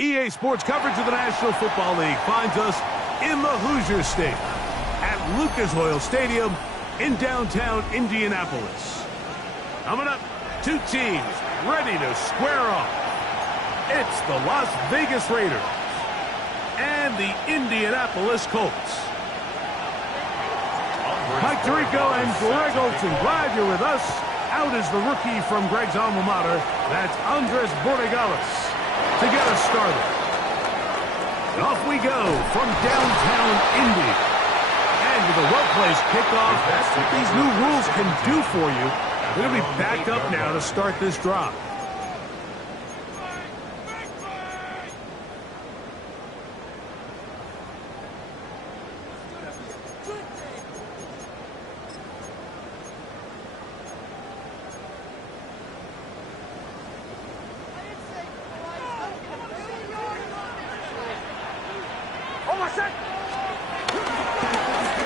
EA Sports coverage of the National Football League finds us in the Hoosier State at Lucas Oil Stadium in downtown Indianapolis. Coming up, two teams ready to square off. It's the Las Vegas Raiders and the Indianapolis Colts. Mike Tirico and Greg Olson, glad you're with us. Out is the rookie from Greg's alma mater. That's Andres Borregales to get us started. And off we go from downtown Indy. And with a well-placed kickoff, that's what these new rules can do for you. They're going to be backed up now to start this drive.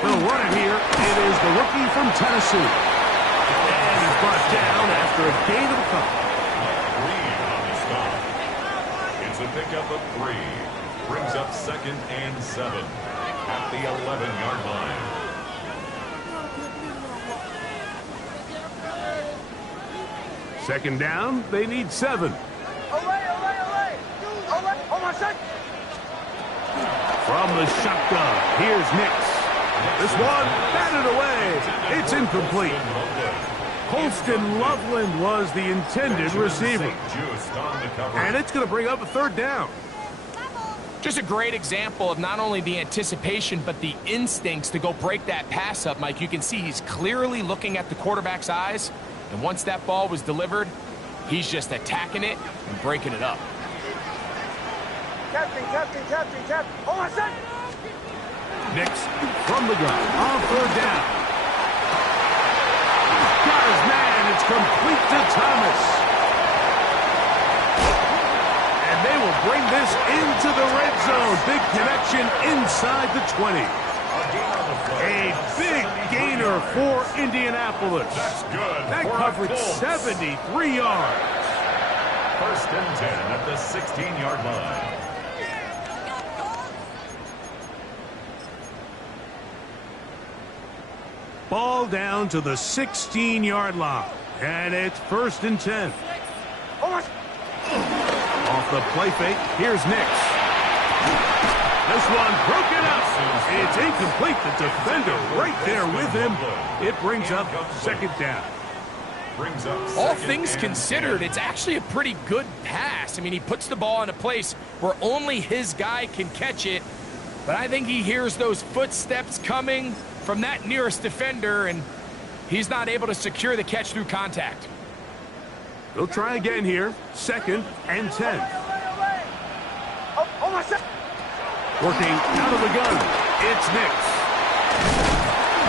They'll run it here. It is the rookie from Tennessee. And he's brought down after a gain of a couple. It's a pickup of 3. Brings up 2nd and 7 at the 11-yard line. Second down, they need 7. From the shotgun, here's Nix. This one batted away. It's incomplete. Colston Loveland was the intended receiver. And it's going to bring up a 3rd down. Just a great example of not only the anticipation, but the instincts to go break that pass up, Mike. You can see he's clearly looking at the quarterback's eyes. And once that ball was delivered, he's just attacking it and breaking it up. Captain. Oh, my son! Nix from the gun on 3rd down. Got his man. It's complete to Thomas. And they will bring this into the red zone. Big connection inside the 20. A big gainer for Indianapolis. That's good. That covered 73 yards. 1st and 10 at the 16-yard line. Ball down to the 16-yard line. And it's 1st and 10. Off the play fake, here's Nix. This one broken up. It's incomplete. The defender right there with him. It brings up 2nd down. All things considered, it's actually a pretty good pass. I mean, he puts the ball in a place where only his guy can catch it. But I think he hears those footsteps coming from that nearest defender, and he's not able to secure the catch through contact. They'll try again here. 2nd and 10. Working out of the gun. It's Nix.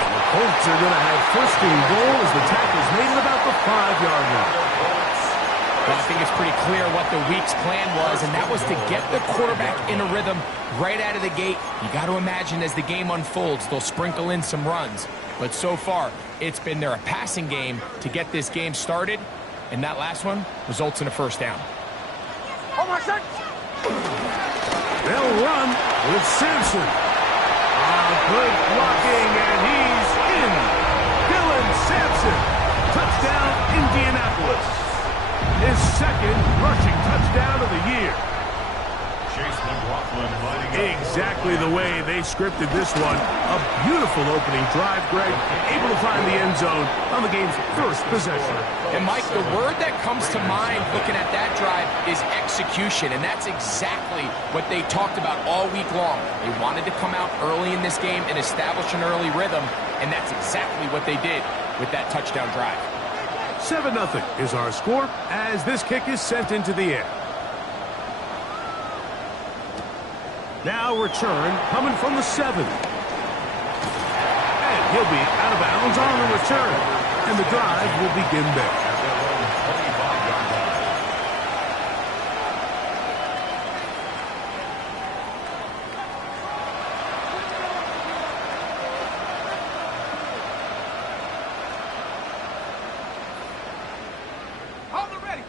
The Colts are going to have 1st and goal as the tackle's made at about the 5-yard line. Well, I think it's pretty clear what the week's plan was, and that was to get the quarterback in a rhythm right out of the gate. You got to imagine as the game unfolds, they'll sprinkle in some runs. But so far, it's been their passing game to get this game started, and that last one results in a 1st down. They'll run with Sampson. Good blocking, and he's in. Dylan Sampson. Touchdown, Indianapolis. His 2nd rushing touchdown of the year. Chase McLaughlin lining up. Exactly the way they scripted this one. A beautiful opening drive, Greg. Able to find the end zone on the game's 1st possession. And, Mike, the word that comes to mind looking at that drive is execution, and that's exactly what they talked about all week long. They wanted to come out early in this game and establish an early rhythm, and that's exactly what they did with that touchdown drive. 7-0 is our score as this kick is sent into the air. Now return coming from the 7. And He'll be out of bounds on the return, and the drive will begin there.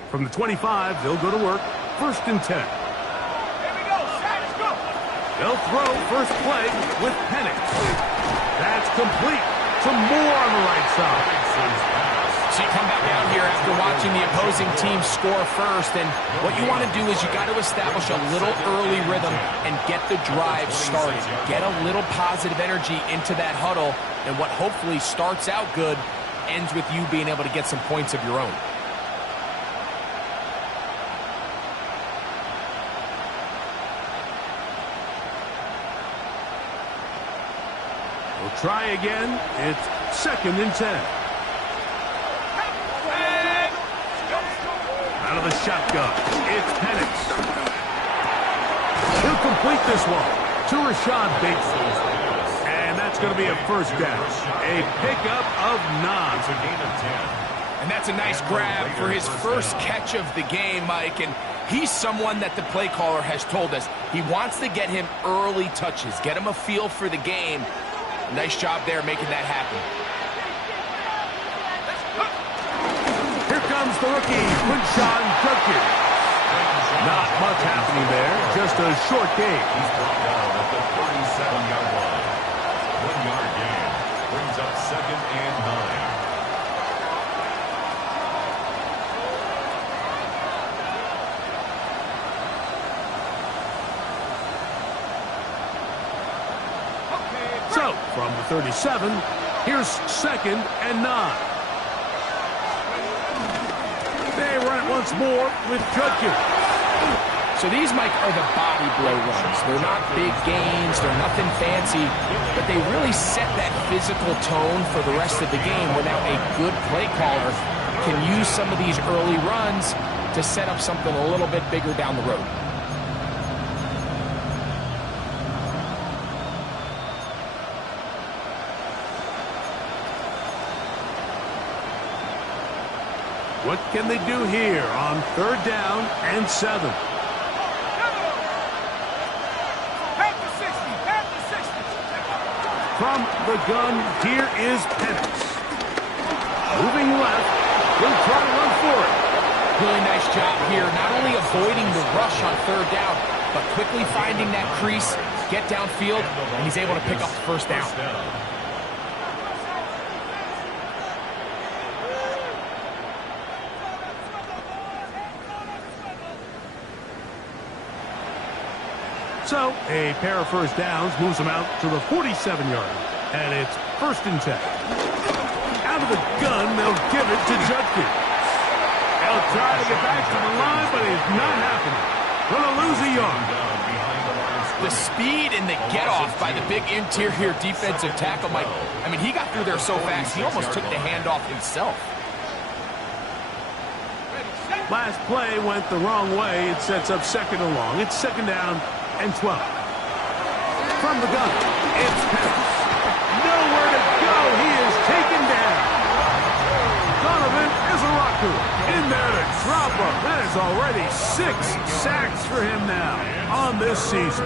From the 25, they'll go to work. 1st and 10. Here we go. Let's go. They'll throw first play with Penix. That's complete to Moore on the right side. So you come back out here after watching the opposing team score first, and what you want to do is you got to establish a little early rhythm and get the drive started. Get a little positive energy into that huddle, and what hopefully starts out good ends with you being able to get some points of your own. We'll try again. It's 2nd and 10. Out of the shotgun, it's Penix. He'll complete this one to Rashad Bateman. And that's going to be a first down. A pickup of 9. It's a gain of 10. And that's a nice grab for his first catch of the game, Mike. And he's someone that the play caller has told us he wants to get him early touches, get him a feel for the game. Nice job there making that happen. Here comes the rookie, Quinshon Judkins. Not much happening there, just a short gain. He's brought down at the 37-yard line. 1-yard gain brings up 2nd and 9. So, from the 37, here's 2nd and 9. They run it once more with Judkins. So these, Mike, are the body blow runs. They're not big gains, they're nothing fancy, but they really set that physical tone for the rest of the game where now a good play caller can use some of these early runs to set up something a little bit bigger down the road. What can they do here on 3rd down and 7? From the gun, here is Penix. Moving left, he'll try to run for it. Really nice job here, not only avoiding the rush on 3rd down, but quickly finding that crease, get downfield, and he's able to pick up the first down. So, a pair of first downs moves them out to the 47-yard. And it's 1st and 10. Out of the gun, they'll give it to Judkins. They'll try to get back to the line, but it's not happening. Gonna lose a yard. The speed and the get-off by the big interior defensive tackle, Mike. I mean, he got through there so fast, he almost took the handoff himself. Last play went the wrong way. It sets up 2nd and long. It's 2nd down and 12. From the gun, it's Penix. Nowhere to go. He is taken down. Donovan Izaraku in there to drop him. That is already 6 sacks for him now on this season.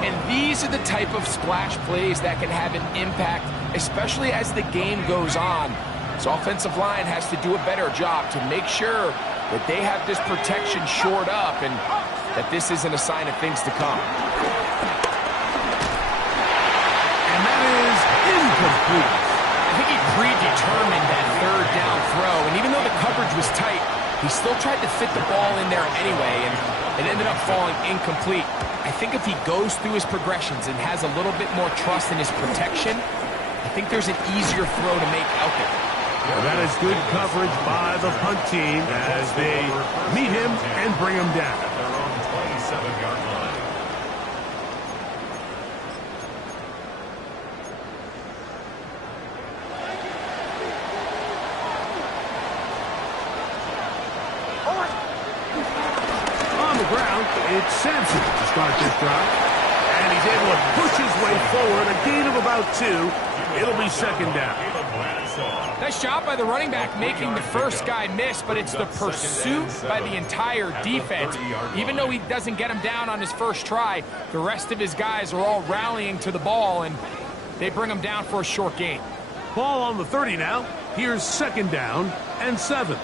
And these are the type of splash plays that can have an impact, especially as the game goes on. So offensive line has to do a better job to make sure that they have this protection shored up and that this isn't a sign of things to come. And that is incomplete. I think he predetermined that 3rd down throw, and even though the coverage was tight, he still tried to fit the ball in there anyway, and it ended up falling incomplete. I think if he goes through his progressions and has a little bit more trust in his protection, I think there's an easier throw to make out there. And that is good coverage by the punt team as they meet him and bring him down. At their own 27-yard line. On the ground, it's Sampson to start this drive. And he's able to push his way forward, a gain of about 2. It'll be second down. Nice job by the running back making the first guy miss, but it's the pursuit by the entire defense. Even though he doesn't get him down on his first try, the rest of his guys are all rallying to the ball, and they bring him down for a short gain. Ball on the 30 now. Here's second down and 7.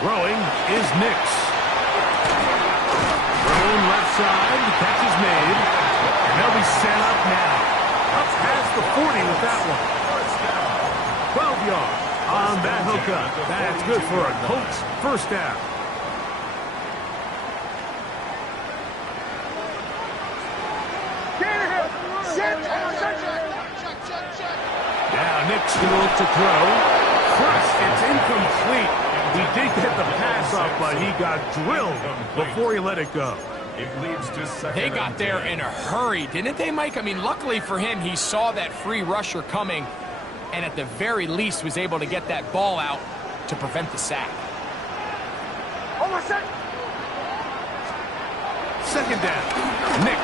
Throwing is Nix. Thrown left side. The catch is made. And they'll be set up now. Up past the 40 with that one. 12 yards on that hookup. That's good for a Colts first down. Now Nix will look to throw. First, it's incomplete. He did get the pass off, but he got drilled before he let it go. They got there in a hurry, didn't they, Mike? I mean, luckily for him, he saw that free rusher coming, and at the very least was able to get that ball out to prevent the sack. Second down. Nix.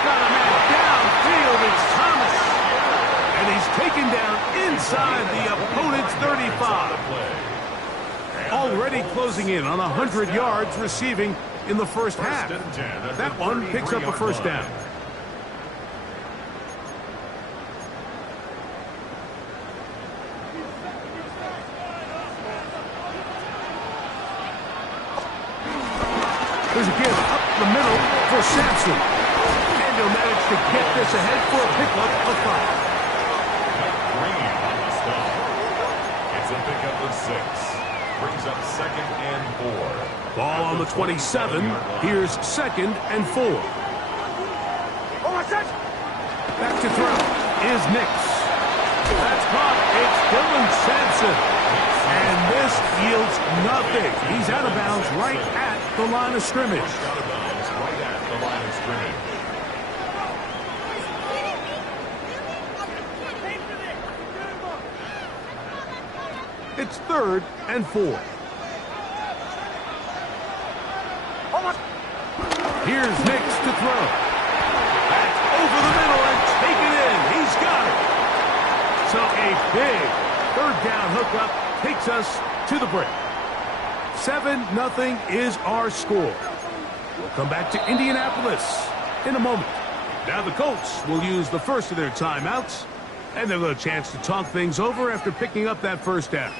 Got a man downfield. It's Thomas. And he's taken down inside the opponent's 35. Already closing in on 100 yards receiving in the first half. That one picks up a first down. There's a give up the middle for Sampson. And he'll manage to get this ahead for a pickup of 5. It's a pickup of 6. Brings up second and 4. Ball on the 27. Here's second and 4. Back to throw is Nix. That's caught. It's Dylan Sampson. And this yields nothing. He's out of bounds right at the line of scrimmage. Out of bounds right at the line of scrimmage. It's third and 4. Here's Nix to throw. Back over the middle and taken in. He's got it. So a big third down hookup takes us to the break. 7-0 is our score. We'll come back to Indianapolis in a moment. Now the Colts will use the first of their timeouts, and they'll get a chance to talk things over after picking up that first down.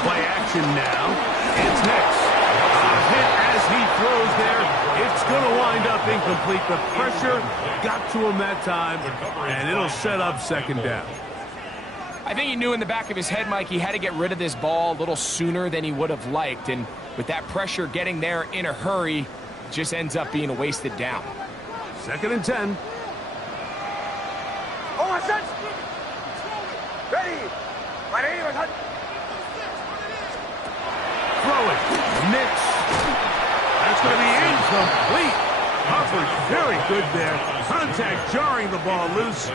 Play action now. It's Nix. A hit as he throws there. It's going to wind up incomplete. The pressure got to him that time, and it'll set up second down. I think he knew in the back of his head, Mike, he had to get rid of this ball a little sooner than he would have liked. And with that pressure getting there in a hurry, it just ends up being a wasted down. Second and 10. Throwing. Nix. That's going to be incomplete. Hubbard very good there. Contact jarring the ball loose.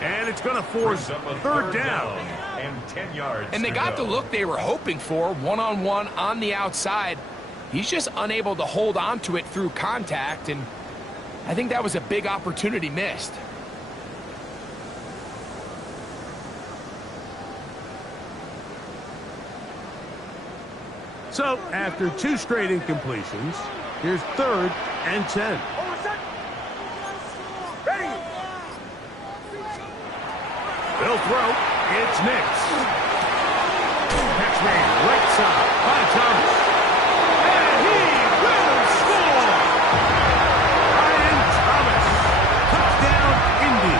And it's going to force third down. And 10 yards. And they got the look they were hoping for, one-on-one on the outside. He's just unable to hold on to it through contact, and I think that was a big opportunity missed. So, after 2 straight incompletions, here's third and 10. They'll throw. It's Nix. Catch made right side by Thomas. And he will score! Ryan Thomas. Touchdown, Indy.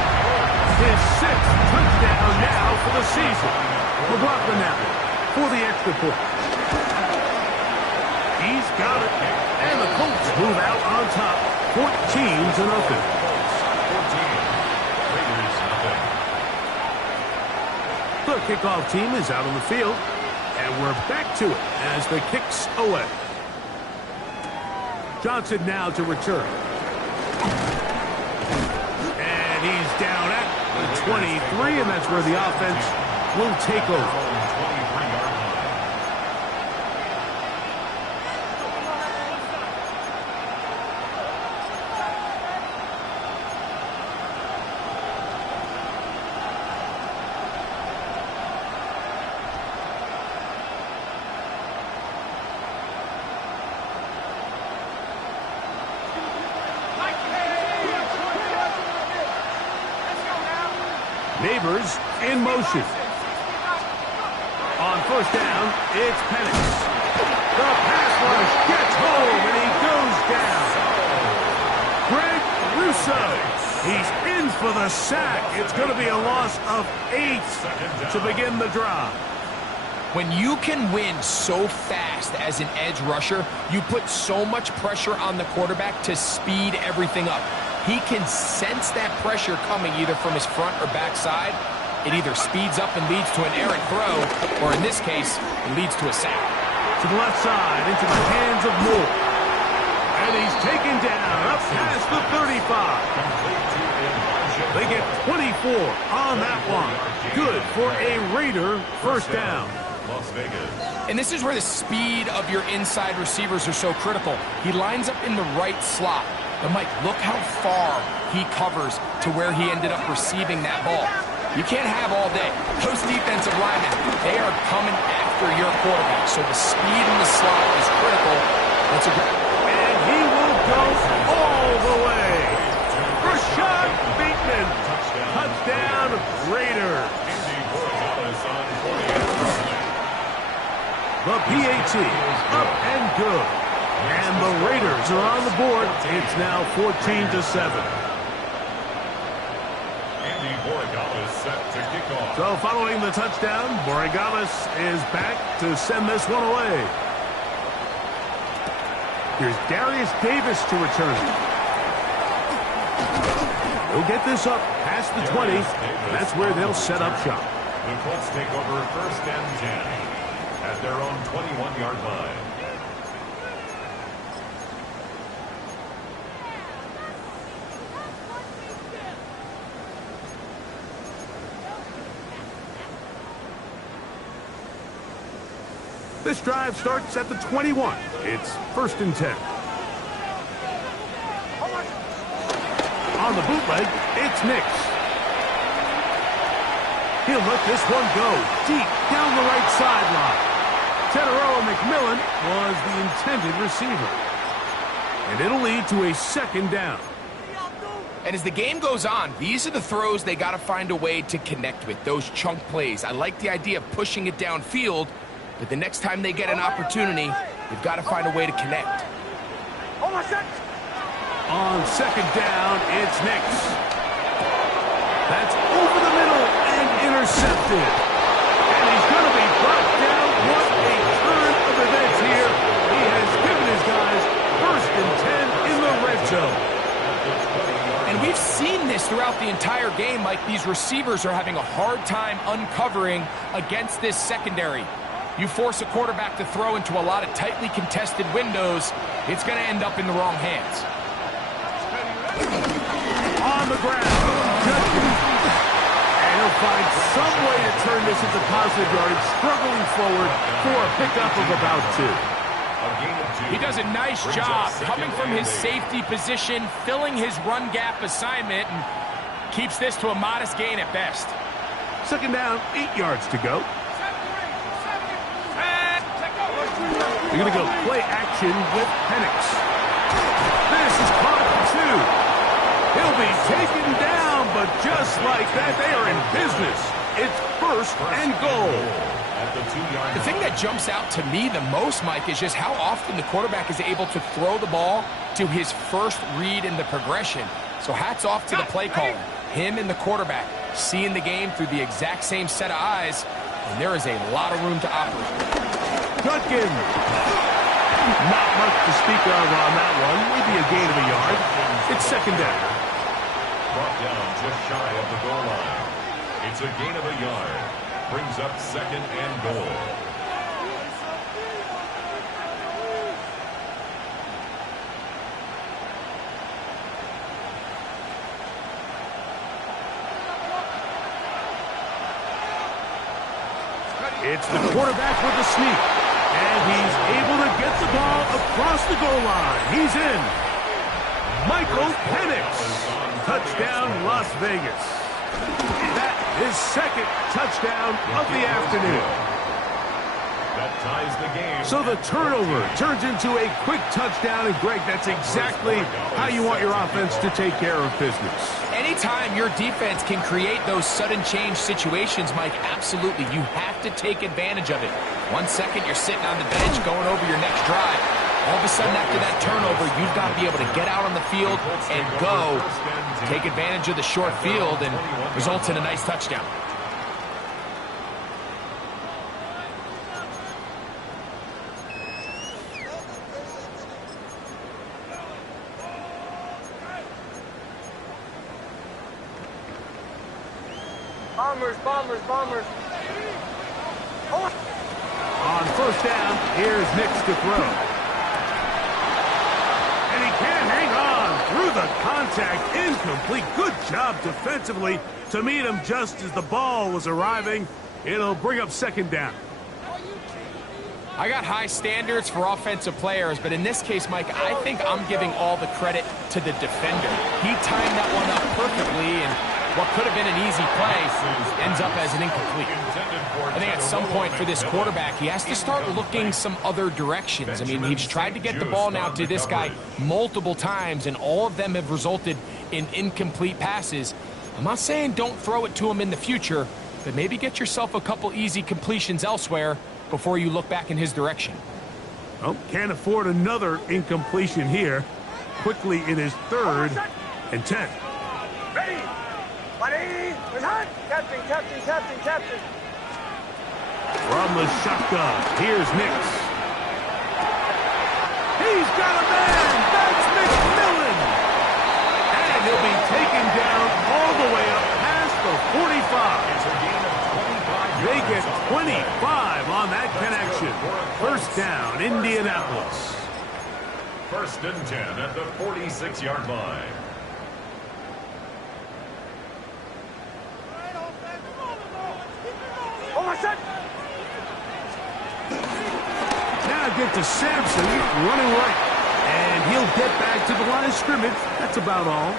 His 6th touchdown now for the season. McLaughlin now for the extra point. He's got it. And the Colts move out on top. 14-0. The kickoff team is out on the field, and we're back to it as the kick's away. Johnson now to return. And he's down at the 23, and that's where the offense will take over. Neighbors in motion. On first down, it's Penix. The pass rush gets home, and he goes down. Greg Rousseau. He's in for the sack. It's going to be a loss of 8 to begin the drive. When you can win so fast as an edge rusher, you put so much pressure on the quarterback to speed everything up. He can sense that pressure coming either from his front or back side. It either speeds up and leads to an errant throw, or in this case, it leads to a sack. To the left side, into the hands of Moore. And he's taken down up past the 35. They get 24 on that one. Good for a Raider first down. Las Vegas. And this is where the speed of your inside receivers are so critical. He lines up in the right slot. But, Mike, look how far he covers to where he ended up receiving that ball. You can't have all day. Those defensive linemen, they are coming after your quarterback. So the speed in the slot is critical. That's a great. And he will go all the way. Rashad Bateman. Touchdown, Raiders. The PAT up and good. And the Raiders are on the board. It's now 14-7. Andy Borregales set to kick off. So following the touchdown, Borregales is back to send this one away. Here's Darius Davis to return it. He'll get this up past the 20. That's where they'll set up shop. The Colts take over first and 10 at their own 21-yard line. This drive starts at the 21. It's first and 10. On the bootleg, it's Nix. He'll let this one go deep down the right sideline. Tetairoa McMillan was the intended receiver. And it'll lead to a second down. And as the game goes on, these are the throws they got to find a way to connect with, those chunk plays. I like the idea of pushing it downfield, but the next time they get an opportunity, they've got to find a way to connect. On second down, it's Nix. That's over the middle and intercepted. And he's going to be brought down. What a turn of events here. He has given his guys first and 10 in the red zone. And we've seen this throughout the entire game, Mike. These receivers are having a hard time uncovering against this secondary. You force a quarterback to throw into a lot of tightly contested windows, it's going to end up in the wrong hands. On the ground. And he'll find some way to turn this into positive yardage, struggling forward for a pickup of about 2. He does a nice job coming from his safety position, filling his run gap assignment, and keeps this to a modest gain at best. Second down, 8 yards to go. They're going to go play action with Penix. This is caught for 2. He'll be taken down, but just like that, they are in business. It's first and goal. The thing that jumps out to me the most, Mike, is just how often the quarterback is able to throw the ball to his first read in the progression. So hats off to the play caller. Him and the quarterback seeing the game through the exact same set of eyes, and there is a lot of room to operate. Judkins. Not much to speak of on that one. Maybe a gain of a yard. It's second down. Brought down just shy of the goal line. It's a gain of a yard. Brings up second and goal. It's the quarterback with the sneak. And he's able to get the ball across the goal line. He's in. Michael Penix. Touchdown, Las Vegas. That is second touchdown of the afternoon. That ties the game. So the turnover turns into a quick touchdown. And, Greg, that's exactly how you want your offense to take care of business. Anytime your defense can create those sudden change situations, Mike, absolutely, you have to take advantage of it. 1 second, you're sitting on the bench going over your next drive. All of a sudden, after that turnover, you've got to be able to get out on the field and go, take advantage of the short field, and results in a nice touchdown. Bombers, bombers, bombers. Oh. On first down, here's Nix to throw. And he can't hang on through the contact. Incomplete. Good job defensively to meet him just as the ball was arriving. It'll bring up second down. I got high standards for offensive players, but in this case, Mike, I think I'm giving all the credit to the defender. He timed that one up perfectly, and what could have been an easy play ends up as an incomplete. I think at some point for this quarterback, he has to start looking some other directions. I mean, he's tried to get the ball now to this guy multiple times, and all of them have resulted in incomplete passes. I'm not saying don't throw it to him in the future, but maybe get yourself a couple easy completions elsewhere before you look back in his direction. Oh, can't afford another incompletion here. Quickly in his 3rd and 10. Ready. Buddy. Captain, captain, captain, captain. From the shotgun, here's Nix. He's got a man. That's McMillan. And he'll be taken down all the way up past the 45. It's a gain of 25 They yards. get 25 on that connection. First down, Indianapolis. 1st and 10 at the 46-yard line. Oh, my son. Now get to Sampson, running right. And he'll get back to the line of scrimmage. That's about all.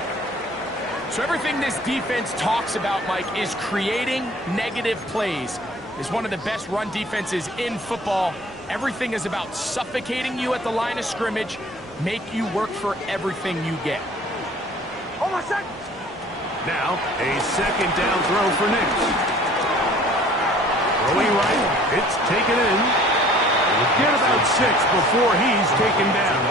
So everything this defense talks about, Mike, is creating negative plays. It's one of the best run defenses in football. Everything is about suffocating you at the line of scrimmage, make you work for everything you get. Oh, my son. Now, a second down throw for Nix. Throwing right, it's taken in. We'll get about 6 before he's taken down.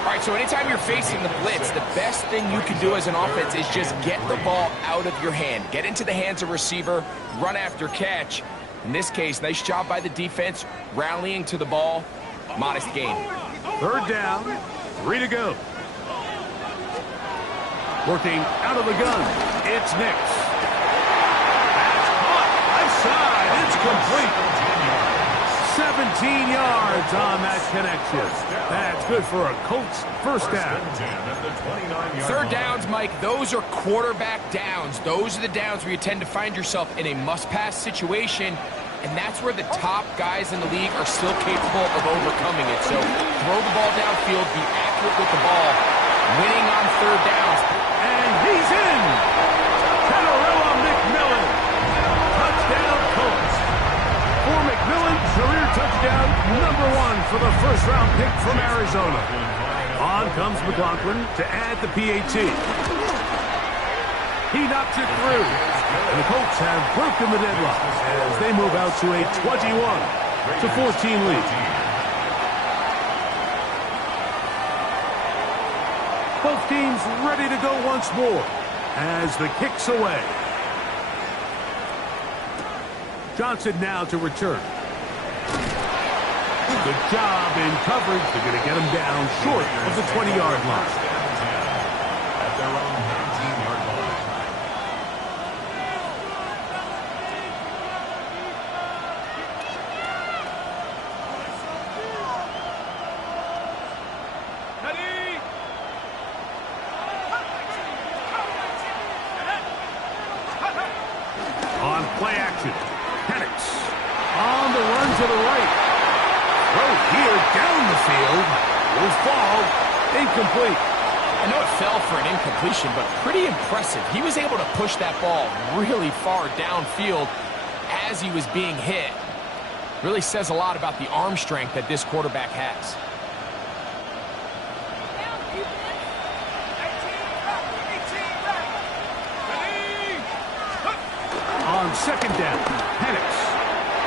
All right, so anytime you're facing the blitz, the best thing you can do as an offense is just get the ball out of your hand. Get into the hands of receiver, run after catch. In this case, nice job by the defense, rallying to the ball. Modest gain. 3rd down, 3 to go. Working out of the gun, it's Nix. That's caught, left side, it's complete. 17 yards on that connection. That's good for a Colts first down. 3rd downs, Mike, those are quarterback downs. Those are the downs where you tend to find yourself in a must-pass situation, and that's where the top guys in the league are still capable of overcoming it. So throw the ball downfield, be accurate with the ball, winning on 3rd downs. And he's in! Kenarella McMillan. Touchdown Colts. For McMillan, career touchdown #1 for the first-round pick from Arizona. On comes McLaughlin to add the PAT. He knocks it through. And the Colts have broken the deadlock as they move out to a 21-14 lead. Both teams ready to go once more as the kick's away. Johnson now to return. Good job in coverage. They're going to get him down short of the 20-yard line. At their own 19-yard line. On play action, Penix. field. Will fall. Incomplete. I know it fell for an incompletion, but pretty impressive. He was able to push that ball really far downfield as he was being hit. Really says a lot about the arm strength that this quarterback has. On second down, Penix.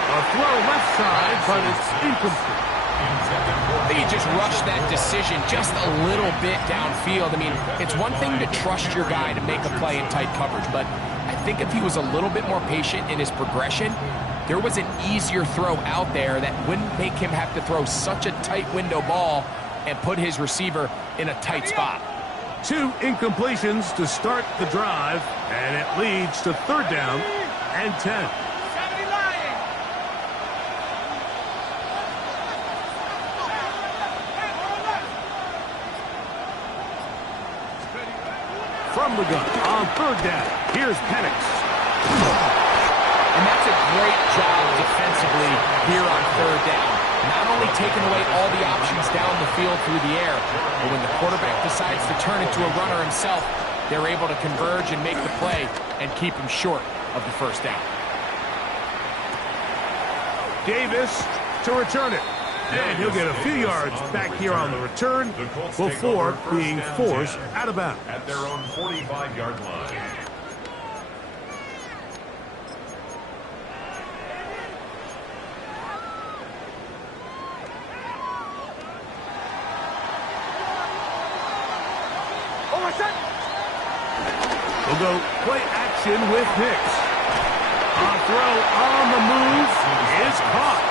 A throw left side, but it's incomplete. I think he just rushed that decision just a little bit downfield. I mean, it's one thing to trust your guy to make a play in tight coverage, but I think if he was a little bit more patient in his progression, there was an easier throw out there that wouldn't make him have to throw such a tight window ball and put his receiver in a tight spot. 2 incompletions to start the drive, and it leads to third down and 10. From the gun on third down, here's Penix. And that's a great job defensively here on third down. Not only taking away all the options down the field through the air, but when the quarterback decides to turn into a runner himself, they're able to converge and make the play and keep him short of the first down. Davis to return it. And he'll get a few yards back here on the return before being forced out of bounds. At their own 45-yard line. We'll go play action with Hicks. A throw on the move is caught.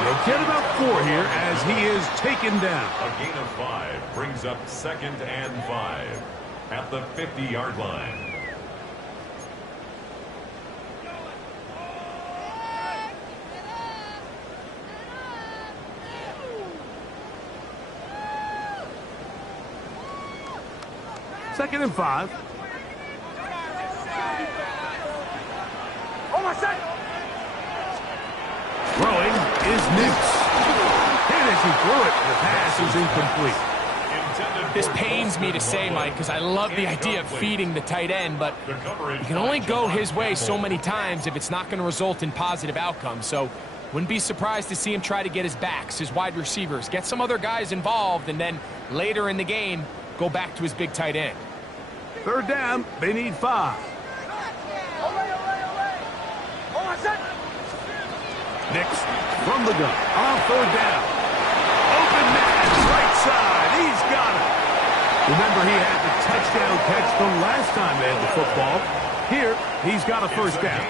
They'll get about 4 here as he is taken down. A gain of 5 brings up second and 5 at the 50-yard line. Second and 5. Throwing is Nix. And as he threw it, the pass is incomplete. This pains me to say, Mike, because I love the idea of feeding the tight end, but you can only go his way so many times if it's not going to result in positive outcomes. So wouldn't be surprised to see him try to get his backs, his wide receivers, get some other guys involved, and then later in the game, go back to his big tight end. Third down, they need 5. Nix from the gun on third down. Open man, right side. He's got it. Remember, he had the touchdown catch the last time they had the football. Here, he's got a first down.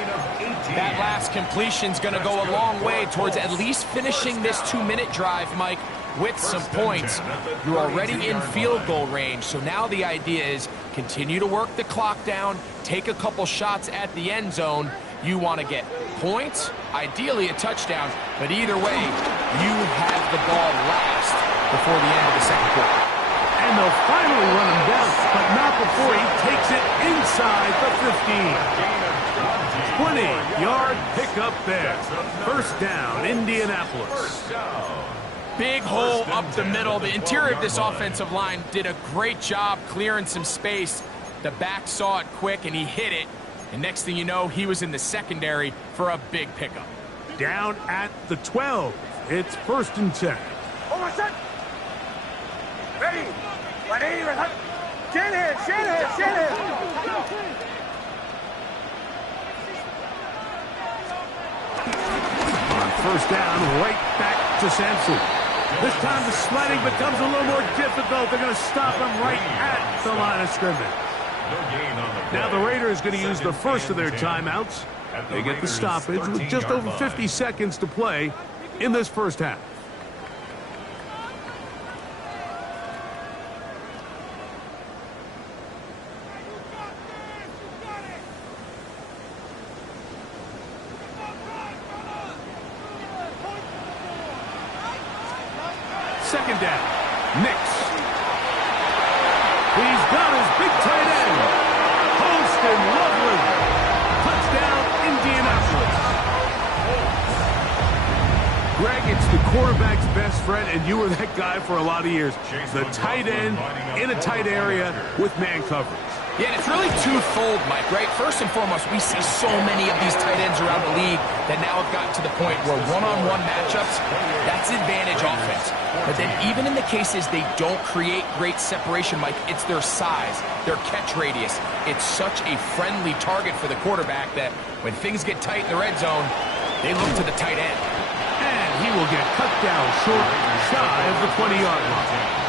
That last completion's going to go a long way towards at least finishing this 2-minute drive, Mike, with some points. You're already in field goal range, so now the idea is continue to work the clock down, take a couple shots at the end zone. You want to get points, ideally a touchdown, but either way, you have the ball last before the end of the second quarter. And they'll finally run him down, but not before he takes it inside the 15. 20-yard pickup there. First down, Indianapolis. Big hole up the middle. The interior of this offensive line did a great job clearing some space. The back saw it quick, and he hit it. And next thing you know, he was in the secondary for a big pickup. Down at the 12. It's first and 10. Ready. Shanahan. On first down, right back to Sampson. This time the sliding becomes a little more difficult. They're going to stop him right at the line of scrimmage. Now the Raiders going to use the first of their timeouts. They get the stoppage with just over 50 seconds to play in this first half. Second down, Nix. He's got his big tight end, Holston Loveland. Touchdown, Indianapolis. Greg, it's the quarterback's best friend, and you were that guy for a lot of years. The tight end in a tight area with man coverage. Yeah, and it's really twofold, Mike, right? First and foremost, we see so many of these tight ends around the league that now have gotten to the point where one-on-one matchups, that's advantage offense. But then even in the cases they don't create great separation, Mike, it's their size, their catch radius. It's such a friendly target for the quarterback that when things get tight in the red zone, they look to the tight end. And he will get cut down short, shy of the 20-yard line.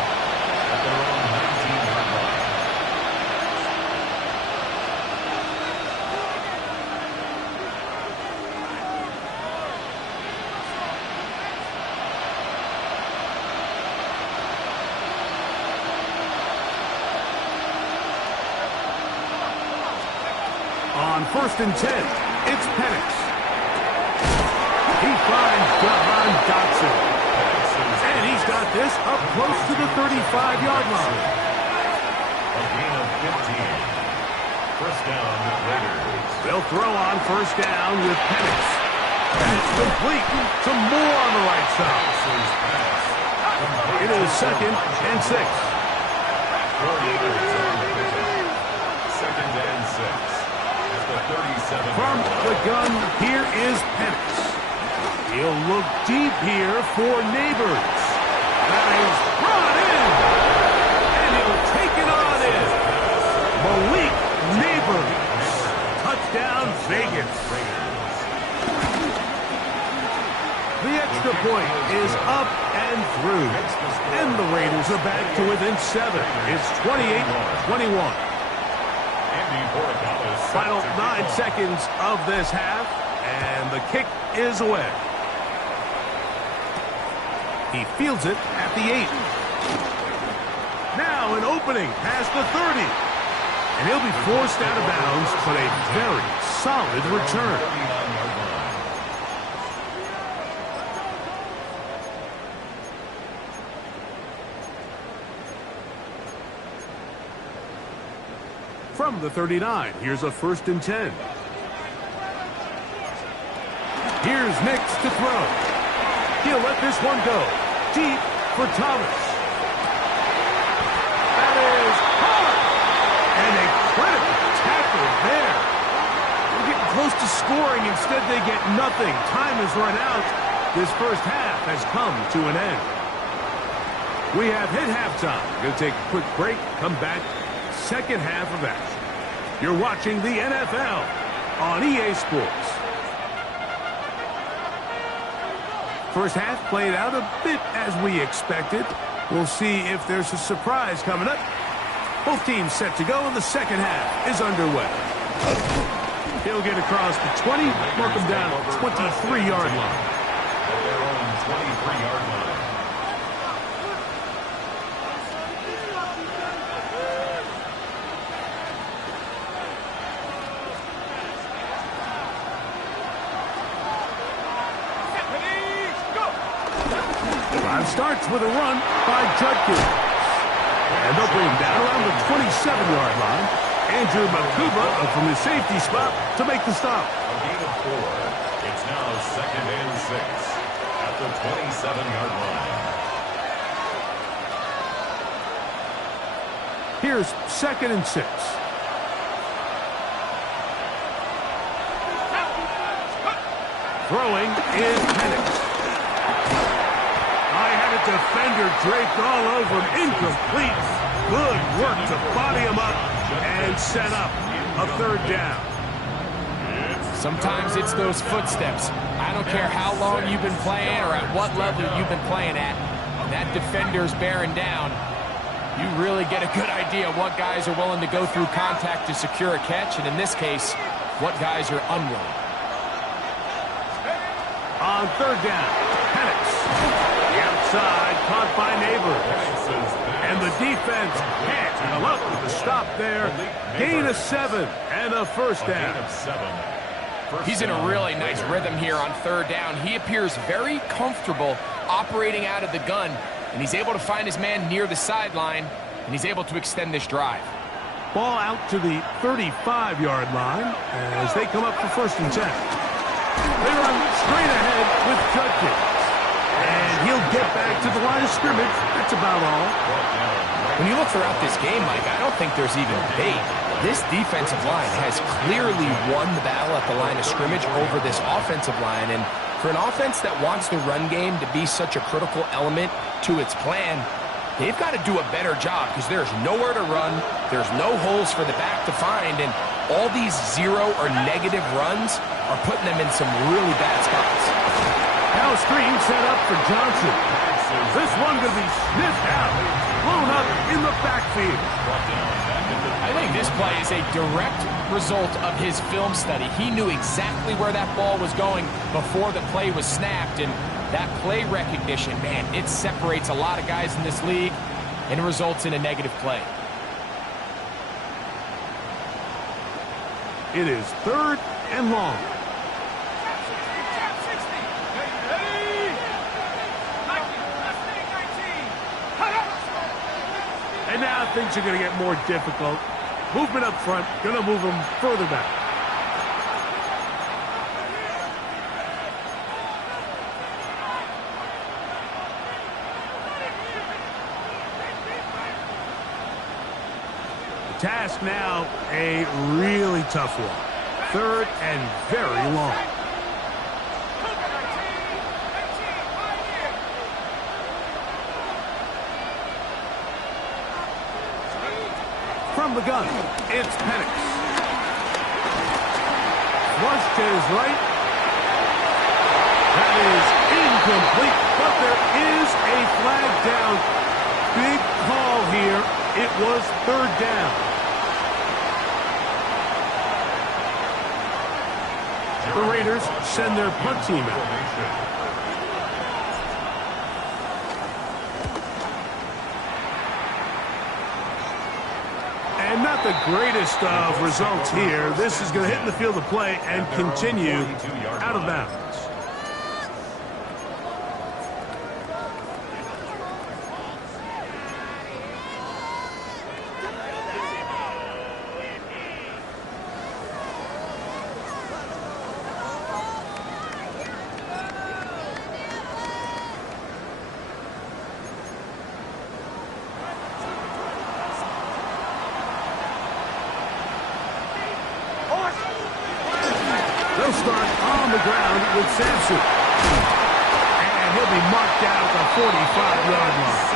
On 1st and 10, it's Penix. He finds Jahan Dotson. And he's got this up close to the 35-yard line. A gain of 15. First down, Raiders. They'll throw on 1st down with Penix. And it's complete. Some more on the right side. It is 2nd and 6. 2nd and 6. From the gun, here is Penix. He'll look deep here for Neighbors. That is brought in. And he'll take it on in. Malik Neighbors. Touchdown, Vegas. The extra point is up and through. And the Raiders are back to within 7. It's 28-21. Final 9 seconds of this half, and the kick is away. He fields it at the 8. Now an opening past the 30. And he'll be forced out of bounds, but a very solid return. From the 39, here's a 1st and 10. Here's Nix to throw. He'll let this one go. Deep for Thomas. That is hard. And a critical tackle there. They're getting close to scoring. Instead, they get nothing. Time has run out. This first half has come to an end. We have hit halftime. Going to take a quick break. Come back. Second half of action. You're watching the NFL on EA Sports. First half played out a bit as we expected. We'll see if there's a surprise coming up. Both teams set to go, and the second half is underway. He'll get across the 20, mark him down at 23-yard line. At their own 23-yard line. Starts with a run by Judkins. And they'll bring him down around the 27-yard line. Andrew Makuba from his safety spot to make the stop. A gain of 4. It's now 2nd and 6 at the 27-yard line. Here's 2nd and 6. Throwing is Penix. Defender draped all over him. Incomplete. Good work to body him up and set up a 3rd down. Sometimes it's those footsteps. I don't care how long you've been playing or at what level you've been playing at. That defender's bearing down. You really get a good idea of what guys are willing to go through contact to secure a catch, and in this case, what guys are unwilling. On 3rd down, Penix. Outside, caught by Neighbors. And the defense can't come up with the stop there. Gain of 7 and a 1st down. He's in a really nice rhythm here on 3rd down. He appears very comfortable operating out of the gun, and he's able to find his man near the sideline, and he's able to extend this drive. Ball out to the 35-yard line as they come up for 1st and 10. They run straight ahead with Judkins. And He'll get back to the line of scrimmage. That's about all. When you look throughout this game, Mike, I don't think there's even debate. This defensive line has clearly won the battle at the line of scrimmage over this offensive line. And for an offense that wants the run game to be such a critical element to its plan, they've got to do a better job because there's nowhere to run. There's no holes for the back to find. And all these zero or negative runs are putting them in some really bad spots. Now a screen set up for Johnson. This one going to be sniffed out, blown up in the backfield. I think this play is a direct result of his film study. He knew exactly where that ball was going before the play was snapped, and that play recognition, man, it separates a lot of guys in this league, and it results in a negative play. It is 3rd and long. And now things are going to get more difficult. Movement up front, going to move them further back. The task now, a really tough one. 3rd and very long. From the gun, it's Penix. Flush to his right. That is incomplete, but there is a flag down. Big call here. It was 3rd down. The Raiders send their punt team out. And not the greatest of results here. This is going to hit the field of play and continue out of bounds. They'll start on the ground with Sampson. And he'll be marked down at the 45-yard line.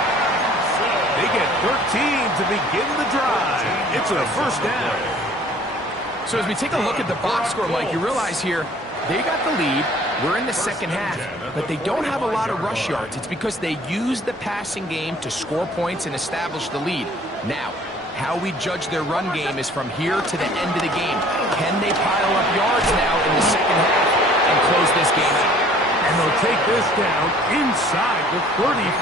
They get 13 to begin the drive. It's a 1st down. So as we take a look at the box score, Mike, you realize here, they got the lead. We're in the 2nd half, but they don't have a lot of rush yards. It's because they use the passing game to score points and establish the lead. Now, how we judge their run game is from here to the end of the game. Can they pile up yards now in the 2nd half and close this game out? And they'll take this down inside the 35.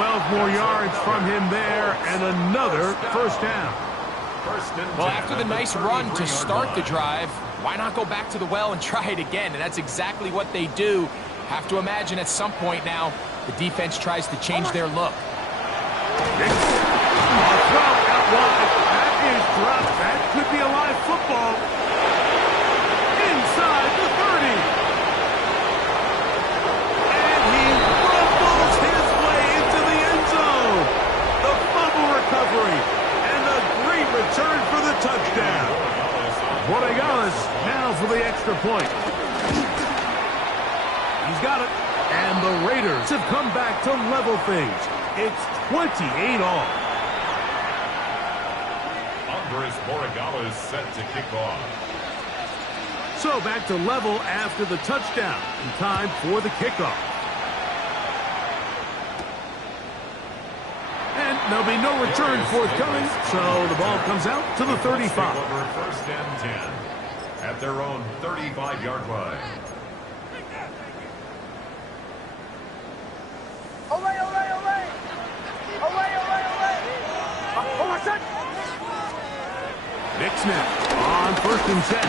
12 more yards from him there and another 1st down. Well, after the nice run to start the drive, why not go back to the well and try it again? And that's exactly what they do. Have to imagine at some point now, the defense tries to change their look. A throw out wide. That is dropped. That could be a live football. Inside the 30. And he rumbles his way into the end zone. The fumble recovery. And a great return for the touchdown. Borregales now for the extra point. He's got it. And the Raiders have come back to level things. It's 28 all. Andres Borregales set to kick off. So back to level after the touchdown. And time for the kickoff. And there'll be no return forthcoming, so the ball comes out to the 35. Over 1st and 10 at their own 35-yard line. Away, away, away! Away, away, away! Oh, son! Nick snap on 1st and 10.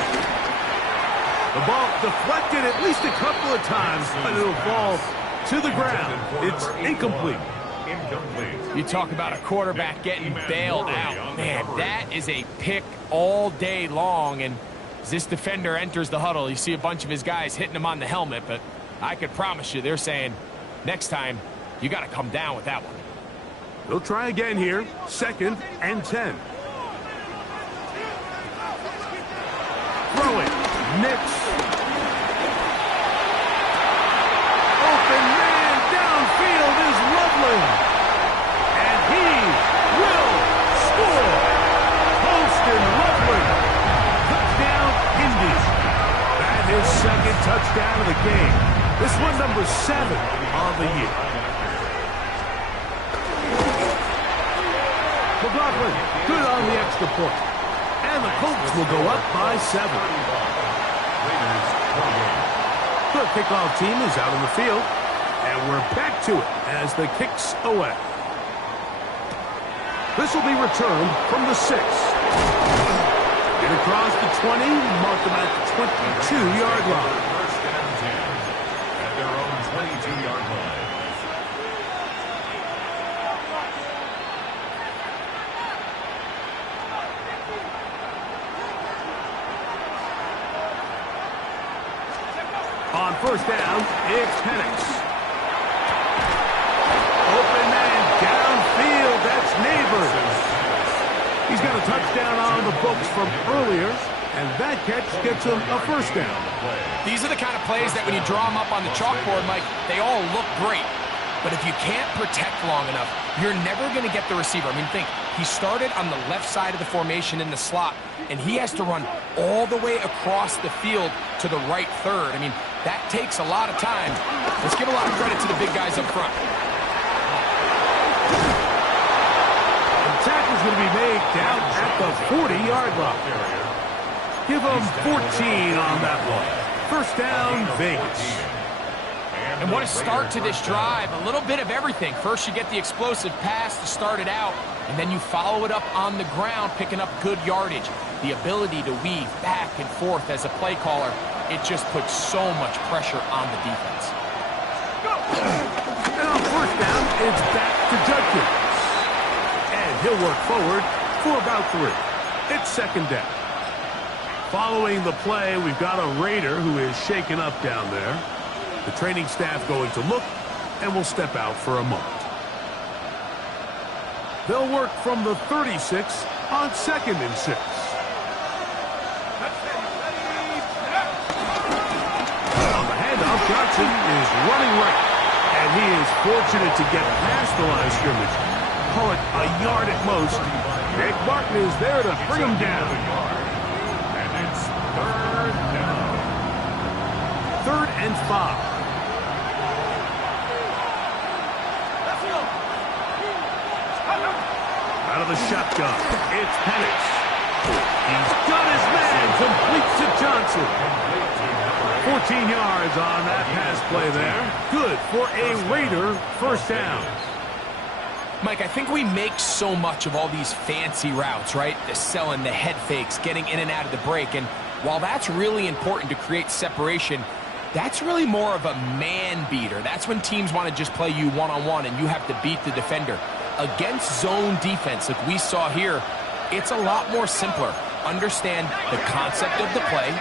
The ball deflected at least a couple of times, but it'll fall to the ground. It's incomplete. You talk about a quarterback getting bailed out. Man, that is a pick all day long. And as this defender enters the huddle, you see a bunch of his guys hitting him on the helmet, but I could promise you they're saying, next time, you got to come down with that one. They'll try again here. 2nd and 10. Throw it. Nix. Open man downfield is Loveland. And he will score. Poston Loveland. Touchdown, Indy. That is 2nd touchdown of the game. This one number 7 on the year. McLaughlin, good on the extra point. And the Colts will go up by 7. The kickoff team is out on the field. And we're back to it as the kick's away. This will be returned from the 6. Get across the 20, mark them at the 22-yard line. First and 10 at their own 22-yard line. On first down, it's Penix. Open man downfield, that's Neighbors. He's got a touchdown on the books from earlier, and that catch gets him a first down. These are the kind of plays that when you draw them up on the chalkboard, Mike, they all look great. But if you can't protect long enough, you're never going to get the receiver. I mean, think, he started on the left side of the formation in the slot, and he has to run all the way across the field to the right third. I mean, that takes a lot of time. Let's give a lot of credit to the big guys up front. The tackle's going to be made down at the 40-yard line. Give them 14 on that one. First down, Vegas. And what a start to this drive. A little bit of everything. First, you get the explosive pass to start it out, and then you follow it up on the ground, picking up good yardage. The ability to weave back and forth as a play caller, it just puts so much pressure on the defense. And on first down, it's back to Judkins. And he'll work forward for about 3. It's 2nd down. Following the play, we've got a Raider who is shaken up down there. The training staff going to look and will step out for a moment. They'll work from the 36 on 2nd and 6. On the handoff, Johnson is running right. And he is fortunate to get past the line of scrimmage. Call it a yard at most. Nick Martin is there to bring him down. And it's 3rd down. 3rd and 5. Out of the shotgun, it's Penix. He's got his man, complete to Johnson. 14 yards on that pass play there. Good for a Raider first down. Mike, I think we make so much of all these fancy routes, right? The selling, the head fakes, getting in and out of the break. And while that's really important to create separation, that's really more of a man beater. That's when teams want to just play you one-on-one and you have to beat the defender. Against zone defense, like we saw here, it's a lot more simpler. Understand the concept of the play,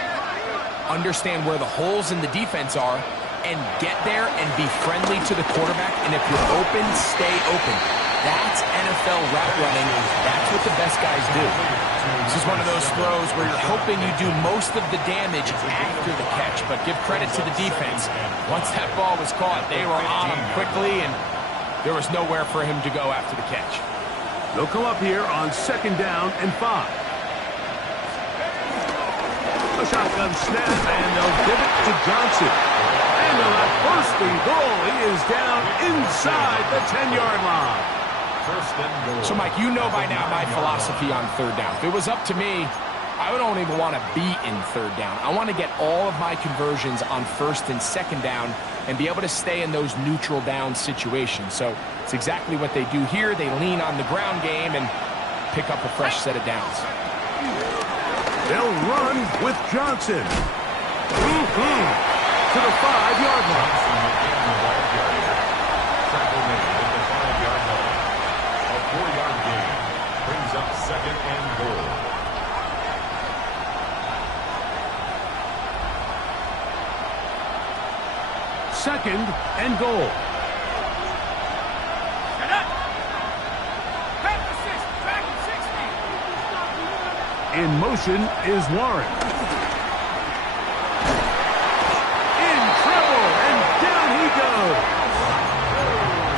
understand where the holes in the defense are, and get there and be friendly to the quarterback. And if you're open, stay open. That's NFL route running. That's what the best guys do. This is one of those throws where you're hoping you do most of the damage after the catch, but give credit to the defense. Once that ball was caught, they were on him quickly, and there was nowhere for him to go after the catch. They'll come up here on 2nd down and 5. A shotgun snap, and they'll give it to Johnson. And on that first and goal, he is down inside the 10-yard line. First and goal. So, Mike, you know by now my philosophy on 3rd down. If it was up to me, I don't even want to be in 3rd down. I want to get all of my conversions on 1st and 2nd down and be able to stay in those neutral down situations. So it's exactly what they do here. They lean on the ground game and pick up a fresh set of downs. They'll run with Johnson. To the 5-yard line. Tackle made at the 5-yard line. A 4-yard gain brings up 2nd and goal. second and goal. In motion is Warren. In trouble, and down he goes.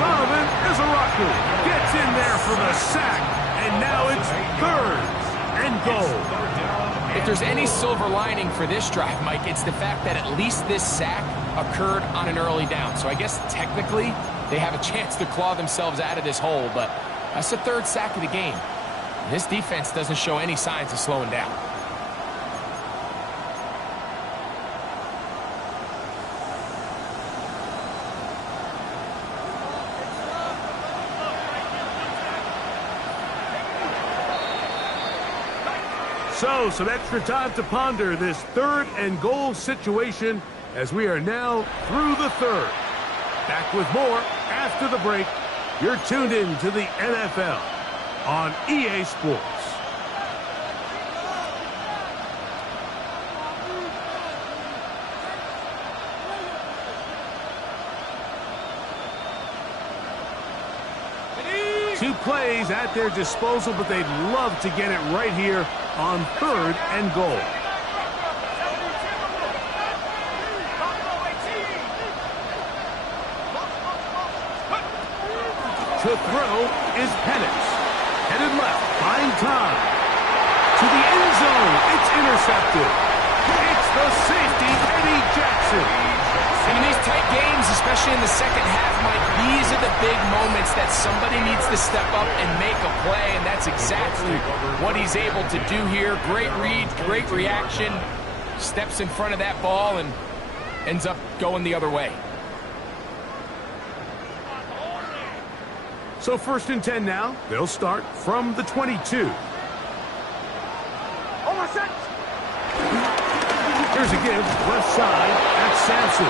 Donovan Izaraku gets in there for the sack, and now it's third and goal. If there's any silver lining for this drive, Mike, it's the fact that at least this sack occurred on an early down. So I guess technically they have a chance to claw themselves out of this hole, but that's the third sack of the game. This defense doesn't show any signs of slowing down. So, some extra time to ponder this third and goal situation as we are now through the third. Back with more after the break. You're tuned in to the NFL on EA Sports. Two plays at their disposal, but they'd love to get it right here on third and goal. To throw is Penix. Headed left, buying time. To the end zone, it's intercepted. It's the safety, Eddie Jackson. And in these tight games, especially in the second half, Mike, these are the big moments that somebody needs to step up and make a play, and that's exactly what he's able to do here. Great read, great reaction, steps in front of that ball and ends up going the other way. So 1st and 10 now. They'll start from the 22. Here's a give, left side, that's Sampson.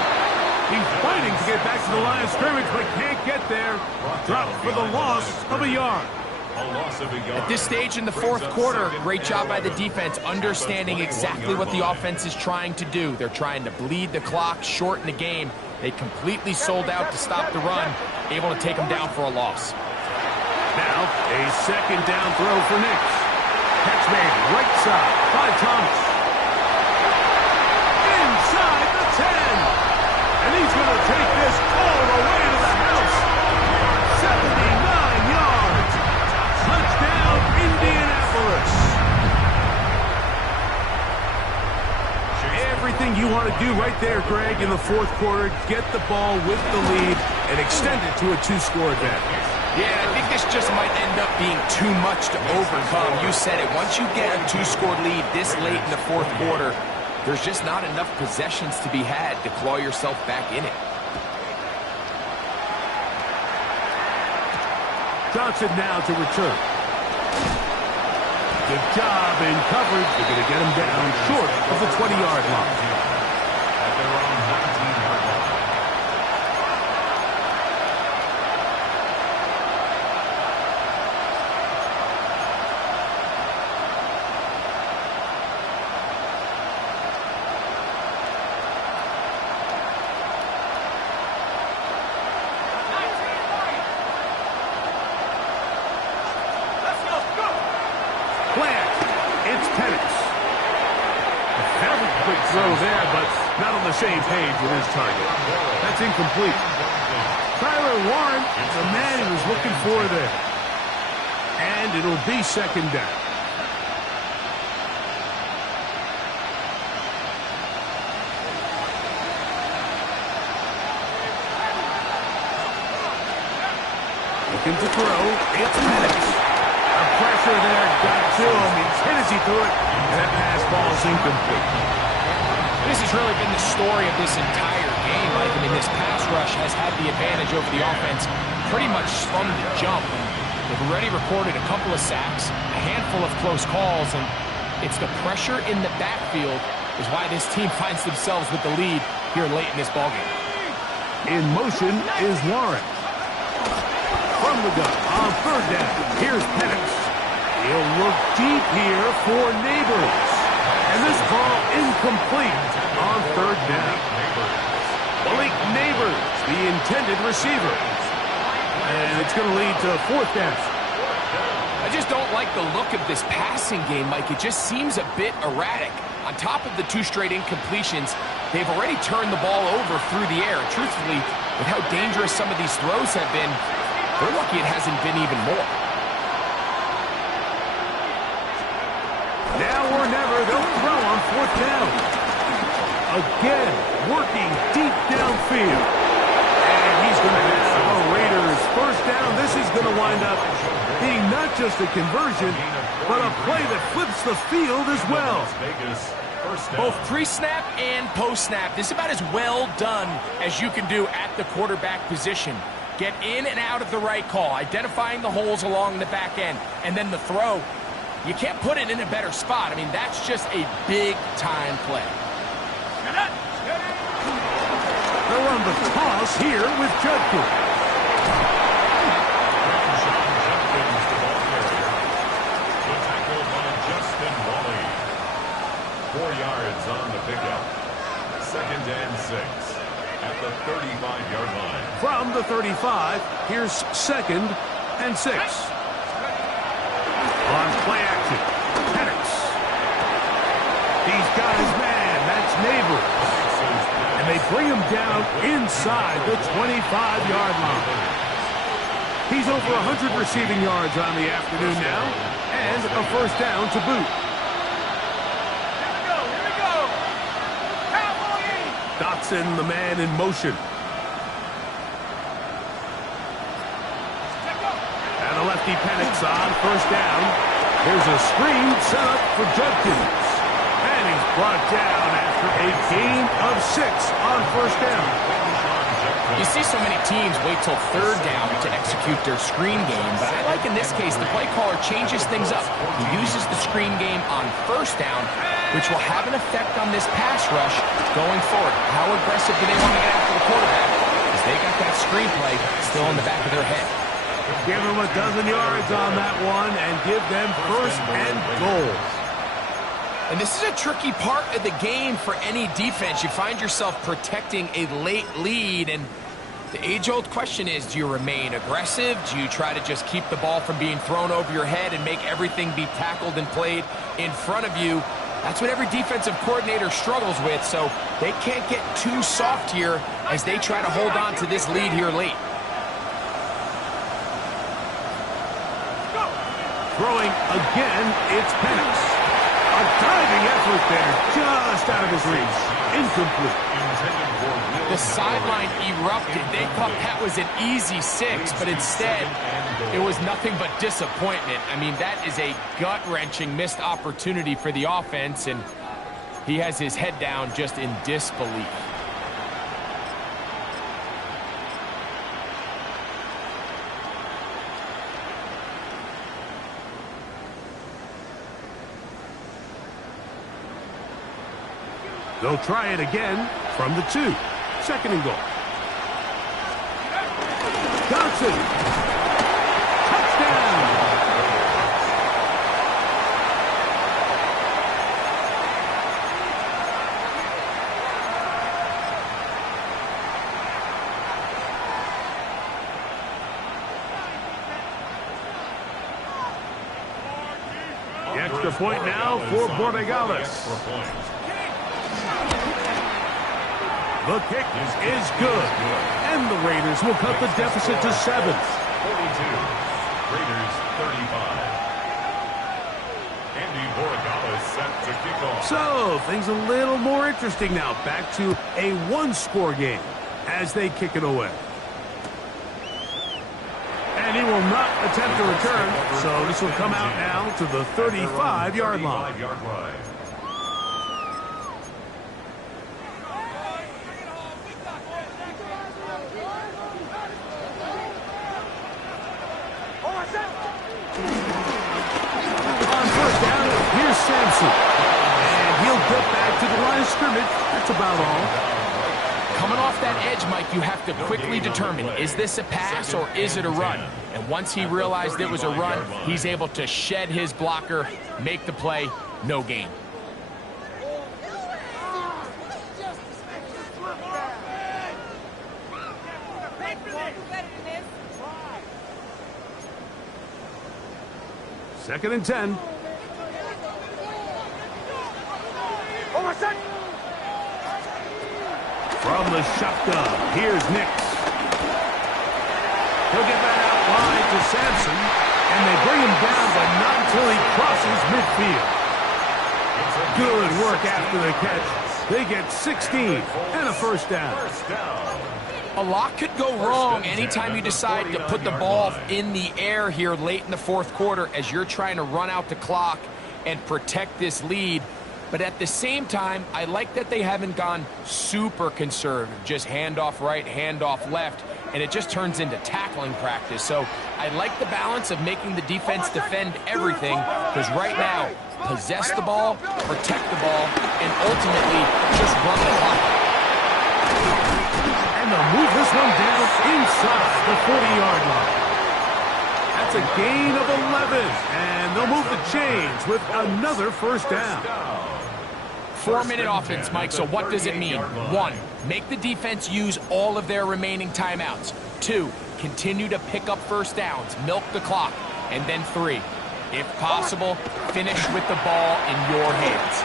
He's fighting to get back to the line of scrimmage, but can't get there. Dropped for the loss of a yard. At this stage in the fourth quarter, great job by the defense, understanding exactly what the offense is trying to do. They're trying to bleed the clock, shorten the game. They completely sold out to stop the run, able to take them down for a loss. Now, a second down throw for Nix. Catch made right side by Thomas. Inside the 10. And he's going to take this all the way to the house. 79 yards. Touchdown, Indianapolis. Everything you want to do right there, Greg, in the fourth quarter. Get the ball with the lead and extend it to a 2-score advantage. Yeah, I think this just might end up being too much to overcome. You said it. Once you get a 2-score lead this late in the fourth quarter, there's just not enough possessions to be had to claw yourself back in it. Johnson now to return. Good job in coverage. They're going to get him down short of the 20-yard line. At their own 19-yard line. Same page with his target. That's incomplete. Tyler Warren, the man he was looking for there. And it'll be second down. Looking to throw. It's Penix. The pressure there got to him. He hit through it. And that pass ball is incomplete. This has really been the story of this entire game, Mike. I mean, this pass rush has had the advantage over the offense pretty much from the jump. They've already recorded a couple of sacks, a handful of close calls, and it's the pressure in the backfield is why this team finds themselves with the lead here late in this ballgame. In motion is Warren. From the gun on third down, here's Penix. He'll look deep here for Neighbors. And this ball incomplete on third down. Malik Neighbors, the intended receiver. And it's going to lead to 4th down. I just don't like the look of this passing game, Mike. It just seems a bit erratic. On top of the 2 straight incompletions, they've already turned the ball over through the air. Truthfully, with how dangerous some of these throws have been, they're lucky it hasn't been even more. Now or never, they'll throw on 4th down. Again, working deep downfield. And he's going to have a Raiders 1st down. This is going to wind up being not just a conversion, but a play that flips the field as well. Both pre-snap and post-snap. This is about as well done as you can do at the quarterback position. Get in and out of the right call, identifying the holes along the back end, and then the throw. You can't put it in a better spot. I mean, that's just a big-time play. They'll run the toss here with Judkins. The tackle by Justin Wally. 4 yards on the pickup. 2nd and 6 at the 35-yard line. From the 35, here's 2nd and 6. On play action, Penix. These guys, man, that's Neighbors. And they bring him down inside the 25-yard line. He's over 100 receiving yards on the afternoon now, and a 1st down to boot. Here we go. Cowboy! Dotson, the man in motion. And the lefty Penix on 1st down. Here's a screen set up for Judkins. And he's brought down after a gain of 6 on 1st down. You see so many teams wait till 3rd down to execute their screen game, but I like in this case the play caller changes things up. He uses the screen game on 1st down, which will have an effect on this pass rush going forward. How aggressive do they want to get after the quarterback? Because they got that screen play still in the back of their head. Give them a dozen yards on that one and give them 1st and goal. And this is a tricky part of the game for any defense. You find yourself protecting a late lead, and the age-old question is, do you remain aggressive? Do you try to just keep the ball from being thrown over your head and make everything be tackled and played in front of you? That's what every defensive coordinator struggles with, so they can't get too soft here as they try to hold on to this lead here late. Throwing again, it's Penix. A diving effort there, just out of his reach. Incomplete. The sideline erupted. They thought that was an easy 6, but instead, it was nothing but disappointment. I mean, that is a gut-wrenching missed opportunity for the offense, and he has his head down just in disbelief. They'll try it again from the 2. 2nd and goal. Dotson. Touchdown. The extra point now for Borregales. The kick is good, and the Raiders will cut the deficit to 7. 42, Raiders 35. Andy Borregales set to kick off. So, things a little more interesting now. Back to a 1-score game as they kick it away. And he will not attempt to return, so this will come out now to the 35-yard line. Sampson. And he'll get back to the line of scrimmage. That's about all. Coming off that edge, Mike, you have to quickly determine, is this a pass or is it a run? And once he realized it was a run, he's able to shed his blocker, make the play, no gain. 2nd and 10. From the shotgun, here's Nix. He'll get that out wide to Sampson, and they bring him down, but not until he crosses midfield. Good work after the catch. They get 16 and a first down. A lot could go wrong anytime you decide to put the ball in the air here late in the 4th quarter as you're trying to run out the clock and protect this lead. But at the same time, I like that they haven't gone super conservative, just handoff right, handoff left, and it just turns into tackling practice. So I like the balance of making the defense defend everything, because right now, possess the ball, protect the ball, and ultimately just run the clock. And they'll move this one down inside the 40-yard line. That's a gain of 11, and they'll move the chains with another first down. 4-minute offense, Mike, so what does it mean? 1, make the defense use all of their remaining timeouts. 2, continue to pick up first downs, milk the clock. And then 3, if possible, finish with the ball in your hands.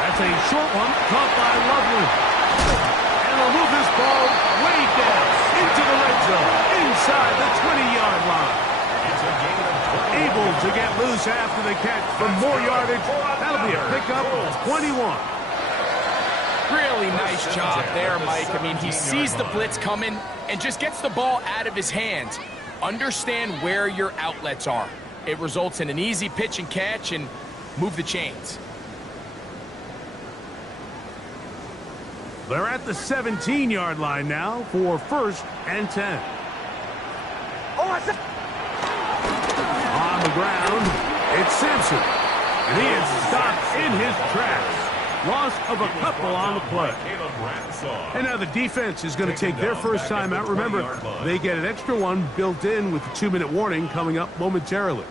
That's a short one, caught by Loveland. And they'll move this ball way down into the red zone, inside the 20-yard line. Able to get loose after the catch for more yardage. That'll be a pickup of 21. Really nice job there, Mike. I mean, he sees the blitz coming and just gets the ball out of his hands. Understand where your outlets are. It results in an easy pitch and catch and move the chains. They're at the 17-yard line now for 1st and 10. On the ground, it's Sampson. And he is stopped in his tracks. Loss of a couple on the play. And now the defense is going to take their first time out. Remember, they get an extra one built in with the 2-minute warning coming up momentarily.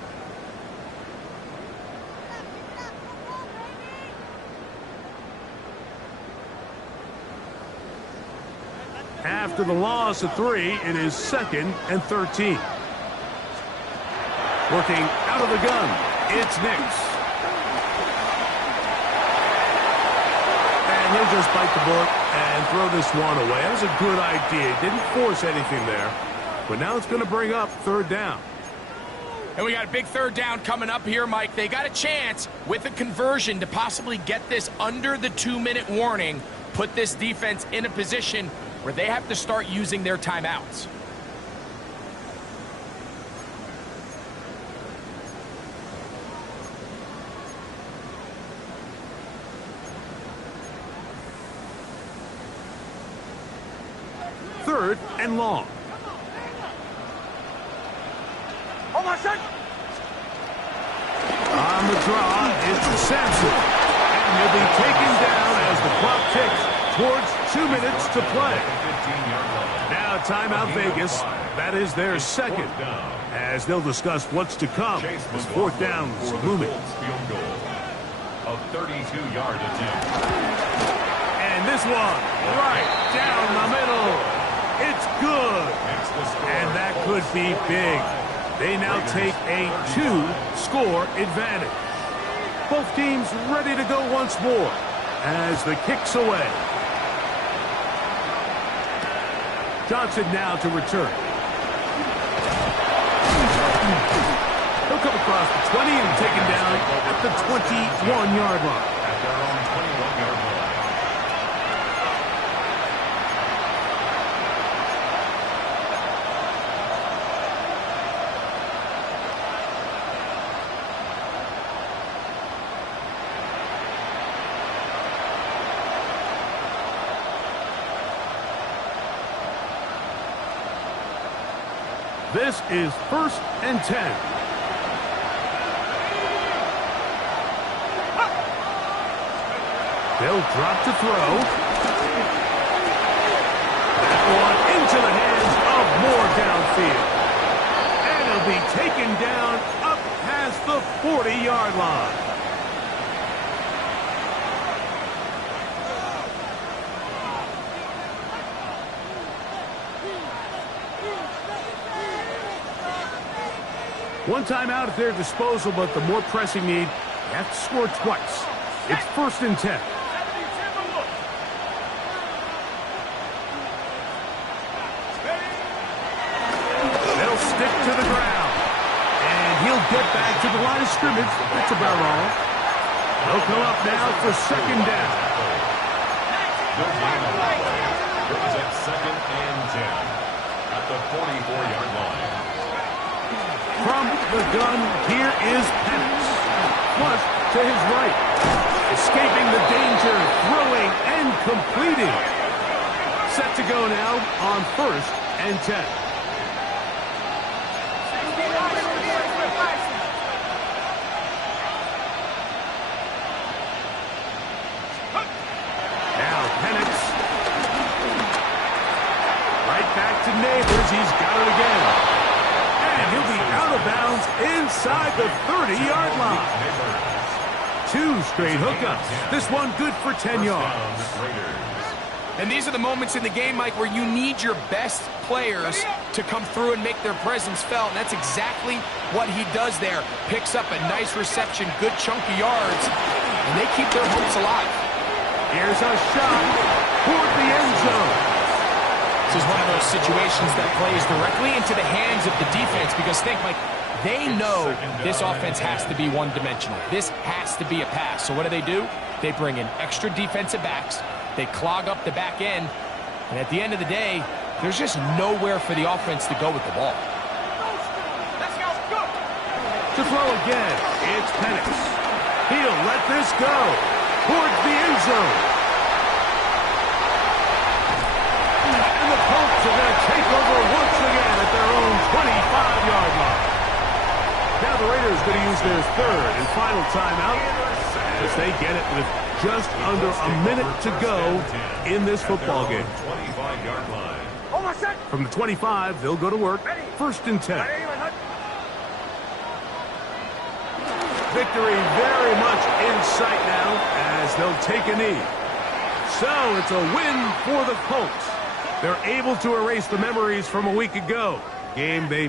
After the loss of 3, it is 2nd and 13. Working out of the gun, it's Nix. And he'll just bite the bullet and throw this one away. That was a good idea. Didn't force anything there. But now it's going to bring up 3rd down. And we got a big 3rd down coming up here, Mike. They got a chance with a conversion to possibly get this under the 2-minute warning, put this defense in a position where they have to start using their timeouts. Third and long. On the draw, it's Sampson. And he'll be taken down as the clock ticks towards 2 minutes to play. Now timeout Vegas. That is their 2nd. As they'll discuss what's to come as 4th down's looming. A 32-yard attempt. And this one right down the middle. It's good. And that could be big. They now take a 2-score advantage. Both teams ready to go once more as the kick's away. Johnson now to return. He'll come across the 20 and taken down at the 21-yard line. At their own 21-yard line. This is 1st and 10. They'll drop to throw. That one into the hands of Moore downfield. And he'll be taken down up past the 40-yard line. One timeout at their disposal, but the more pressing need, they have to score twice. It's 1st and 10. They'll stick to the ground. And he'll get back to the line of scrimmage. That's about all. They'll come up now for 2nd down. Brings it 2nd and 10 at the 44-yard line. From the gun, here is Penix. Flush to his right. Escaping the danger, throwing and completing. Set to go now on 1st and 10. Now Penix. Right back to Neighbors. He's got it again. And he'll be out of bounds inside the 30-yard line. 2 straight hookups. This one good for 10 yards. And these are the moments in the game, Mike, where you need your best players to come through and make their presence felt. And that's exactly what he does there. Picks up a nice reception, good chunk of yards, and they keep their hopes alive. Here's a shot toward the end zone. This is one of those situations that plays directly into the hands of the defense because think, Mike, they know this offense has to be one-dimensional. This has to be a pass. So what do? They bring in extra defensive backs. They clog up the back end. And at the end of the day, there's just nowhere for the offense to go with the ball. To throw again, it's Penix. He'll let this go towards the end zone. And the Colts are going to take over once again at their own 25-yard line. Now the Raiders are going to use their 3rd and final timeout as they get it with just under a minute to go in this football game. 25-yard line. From the 25, they'll go to work. 1st and 10. Victory very much in sight now as they'll take a knee. So it's a win for the Colts. They're able to erase the memories from a week ago. Game they